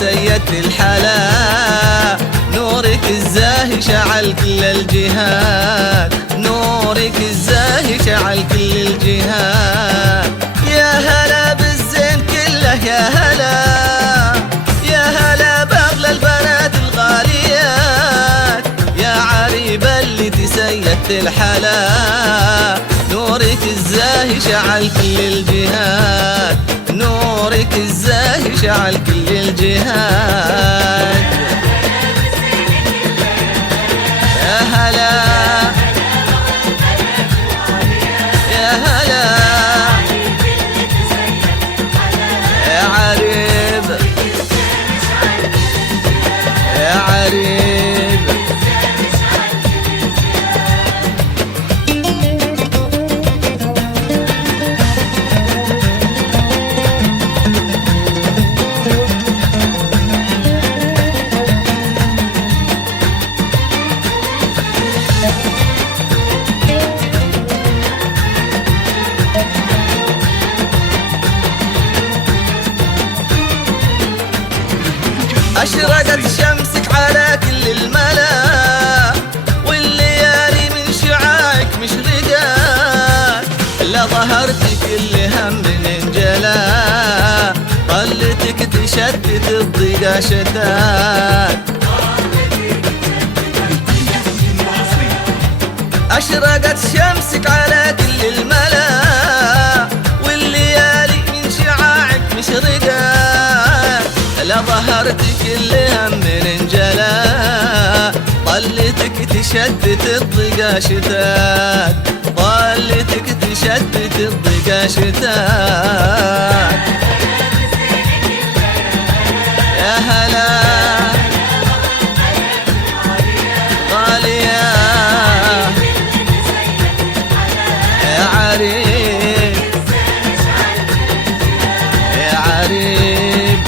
سيدت الحلا، نورك الزاهي شعل كل الجهات، نورك الزاهي شعل كل الجهات. يا هلا بالزين كله يا هلا، يا هلا باغلى البنات الغاليات، يا عريبة اللي تسيدت الحلا، نورك الزاهي شعل كل الجهات، نورك الزاهي شعل كل الجهات. يا هلا يا هلا يا عريب يا عريب. أشرقت شمسك على كل الملا، والليالي من شعاعك مشرقات، لا ظهرتك كل هم انجلى، طلتك تشتت الضيقة شتات. أشرقت شمسك على كل الملا، والليالي من شعاعك مشرقات، لا ظهرتك كل هم انجلى، طلتك تشتت الضيقة شتات، طلتك تشتت الضيقة شتات. يا هلا غالية يا عريب يا عريب.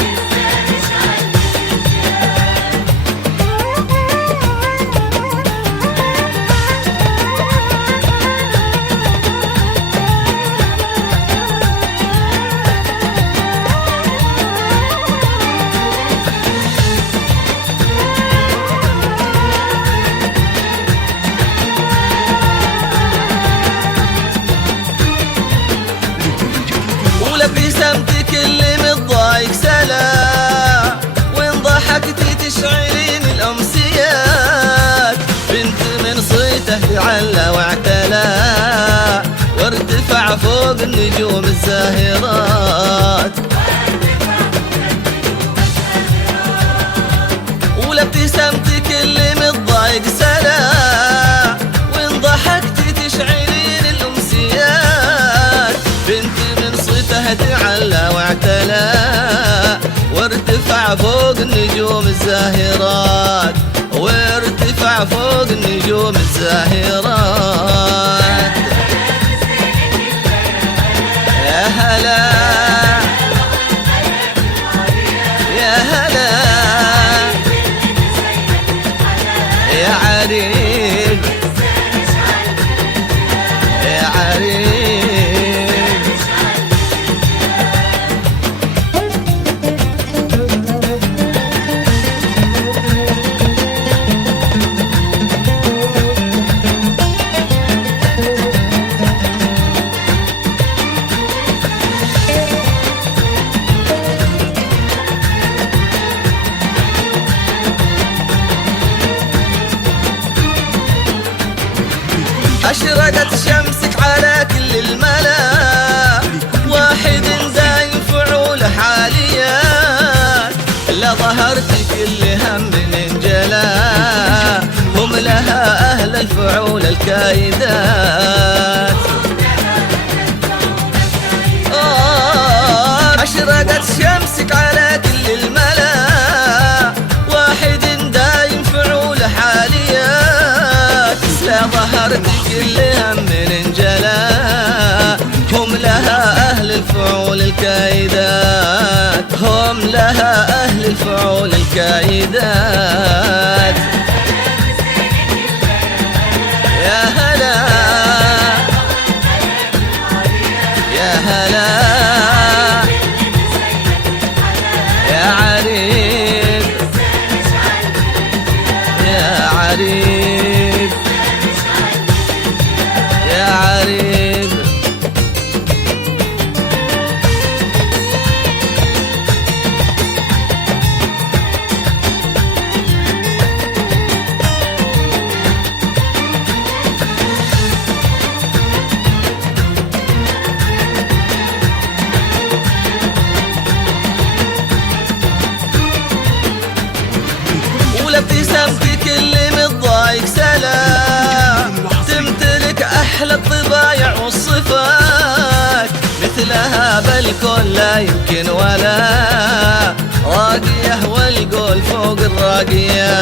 ابتسامتك اللي متضايق سلا، وين ضحكتي تشعلين الامسيات، بنت من صيته تعلى واعتلى، وارتفع فوق النجوم الزاهرات. ولابتسامتك اللي متضايق سلا، وين ضحكتي تشعلين الامسيات، بنت تعلى واعتلى، وارتفع فوق النجوم الزاهرات، وارتفع فوق النجوم الزاهرات. يا هلا يا هلا يا عريب يا عريب. أشرقت شمسك على كل الملا، واحد دايم فعوله حاليات، لا ظهرتك كل هم انجلى، هم لها أهل الفعول الكايدات. أشرقت شمسك على كل الملا، واحد دايم فعوله حاليات، لا ظهرتك كل هم انجلى، هم لها أهل الفعول الكايدات، هم لها أهل الفعول الكايدات. يا هلا يا هلا يا عريس الطبايع والصفات، مثلها بالكون لا يمكن ولا. راقية والقول فوق الراقيات،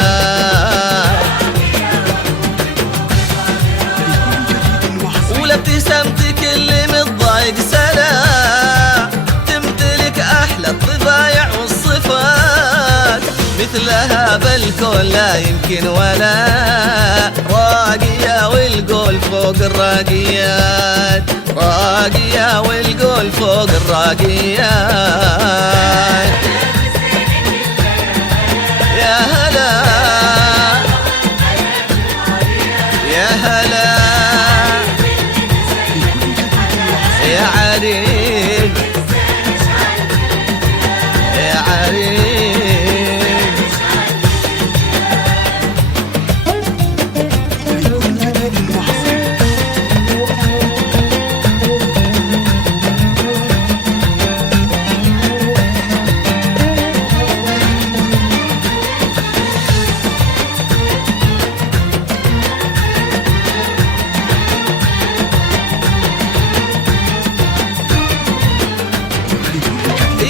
ولابتسامتك اللي متضايق سلام، تمتلك أحلى الطبايع والصفات، مثلها بالكون لا يمكن ولا. راقية والقول فوق الراقيات، راقية والقول فوق الراقيات. يا هلا يا هلا يا عريق يا عريق.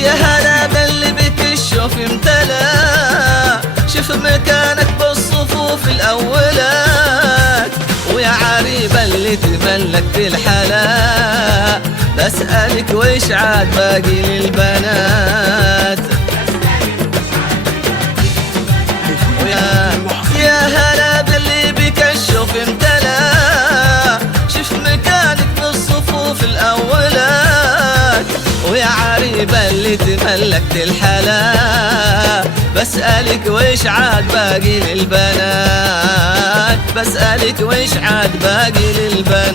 يا هلا باللي بك الشوف امتلا، شوف مكانك بالصفوف الأولات، ويا عريبة اللي تملكت الحلا، بسألك وش عاد باقي للبنات. يا هلا باللي بك الشوف امتلا، شوف مكانك بالصفوف الأولات، ويا عريبة اللي تملكت الحلا، بسألك وش عاد باقي للبنات، بسألك وش عاد باقي للبنات.